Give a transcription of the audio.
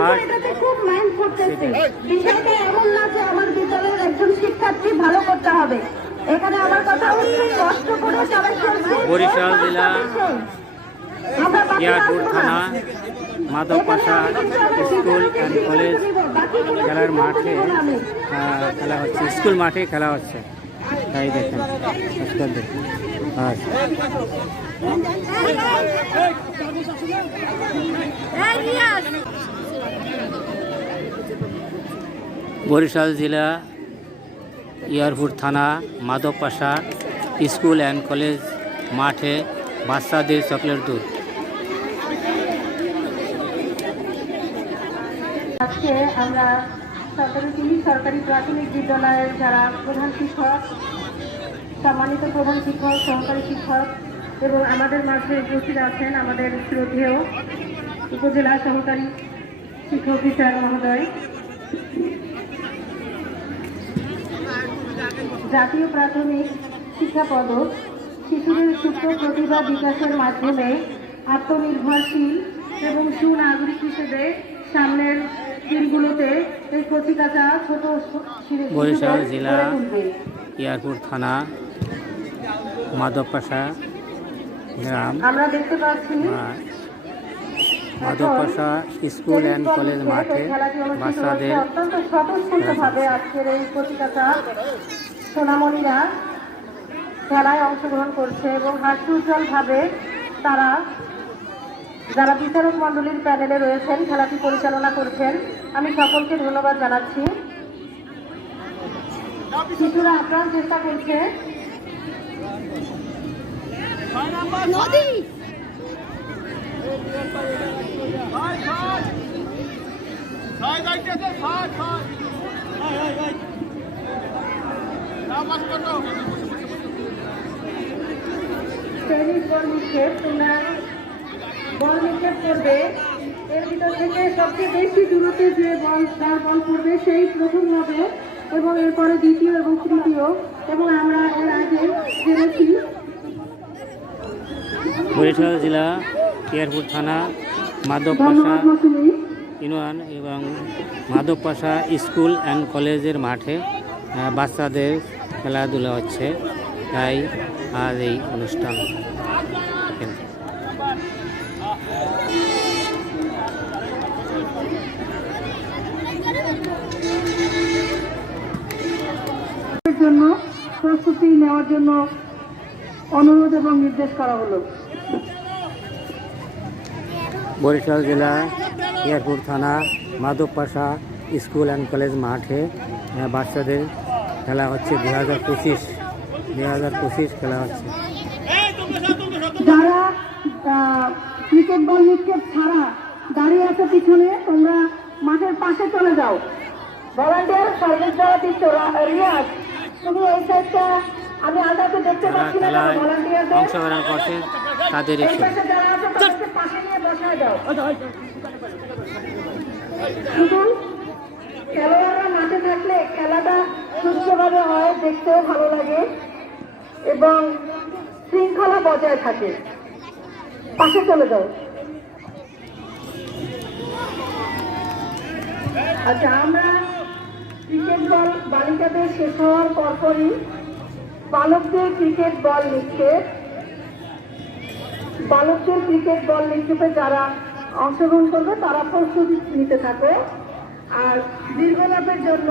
বাকিরা আসছেন কেন আমি কিন্তু আর এটাতে খুব মাইন্ড করতেছি বিষয়টা এমন না যে আমার বিদ্যালয়ের একজন শিক্ষার্থী ভালো করতে হবে এখানে আমার কথা হচ্ছে কষ্ট করে সবাই বরিশাল জেলা ইয়ারপুর। থানা মাধবপাশা স্কুল অ্যান্ড কলেজ খেলার মাঠে খেলা হচ্ছে স্কুল মাঠে খেলা হচ্ছে তাই দেখেন আজকাল দেখুন আচ্ছা বরিশাল জেলা, ইয়ারপুর থানা মাধবপাশা স্কুল অ্যান্ড কলেজ মাঠে বাচ্চাদের চকলেট দুধ। আজকে আমরা সরকারি তিন সরকারি প্রাথমিক বিদ্যালয়ের যারা প্রধান শিক্ষক, সম্মানিত প্রধান শিক্ষক, সহকারী শিক্ষক এবং আমাদের মাঝে উপস্থিত আছেন আমাদের শ্রদ্ধেয় উপজেলা সহকারী শিক্ষক মহোদয় জাতীয় প্রাথমিক শিক্ষা পদক শিশুদের সুপ্ত প্রতিভা বিকাশের মাধ্যমে আত্মনির্ভরশীল এবং সুনাগরিক হিসেবে সামনের দিনগুলোতে এই কচিকাচা ছোট বরিশাল জেলা। ইয়ারপুর থানা মাধবপাশা গ্রাম আমরা দেখতে পাচ্ছি মাধবপাশা স্কুল অ্যান্ড কলেজ মাঠে বাচ্চাদের অত্যন্ত স্বতঃস্ফূর্তভাবে আজকের এই কচিকাচা সোনামণিরা খেলায় অংশগ্রহণ করছে এবং হাস্যোজ্জ্বল ভাবে তারা যারা বিচারক মণ্ডলীর প্যানেলে রয়েছেন খেলাটি পরিচালনা করছেন আমি সকলকে ধন্যবাদ জানাচ্ছি। শিশুরা আপ্রাণ চেষ্টা করছে। ছয় বল নিক্ষেপ করবে সবচেয়ে বেশি দূরত্বে যে বল বল পড়বে সেই প্রথম হবে এবং এরপরে দ্বিতীয় এবং তৃতীয় এবং আমরা এর আগে জেনেছি বরিশাল জেলা ইয়ারপুর থানা মাধবপাশা ইউনিয়ন এবং মাধবপাশা স্কুল অ্যান্ড কলেজের মাঠে বাচ্চাদের খেলাধুলা হচ্ছে। তাই আজ এই অনুষ্ঠান। জন্য প্রস্তুতি নেওয়ার জন্য অনুরোধ এবং নির্দেশ করা হলো। বরিশাল জেলা এয়ারপোর্ট থানা মাধবপাশা স্কুল অ্যান্ড কলেজ মাঠে বাচ্চাদের খেলা হচ্ছে দু হাজার পঁচিশ। দু হাজার পঁচিশ খেলা হচ্ছে। যারা ক্রিকেট বল নিক্ষেপ ছাড়া দাঁড়িয়ে আছে পিছনে তোমরা মাঠের পাশে চলে যাও। ভলান্টিয়ার সার্ভিস দেওয়া দিচ্ছ রিয়াজ। তুমি এই সাইডটা আমি আলাদাকে দেখতে পাচ্ছি না ভলান্টিয়ারদের অংশগ্রহণ করছেন দাও খেলোয়াড়রা মাঠে থাকলে খেলাটা সুস্থভাবে হয়, দেখতেও ভালো লাগে এবং শৃঙ্খলা বজায় থাকে। পাশে চলে যাও। আচ্ছা আমরা ক্রিকেট বল বালিকাদের শেষ হওয়ার পরপরই বালকদের ক্রিকেট বল নিক্ষেপ। বালকদের ক্রিকেট দল হিসেবে যারা অংশগ্রহণ করবে তারা প্রস্তুতি নিতে থাকে। আর দীর্ঘলাভের জন্য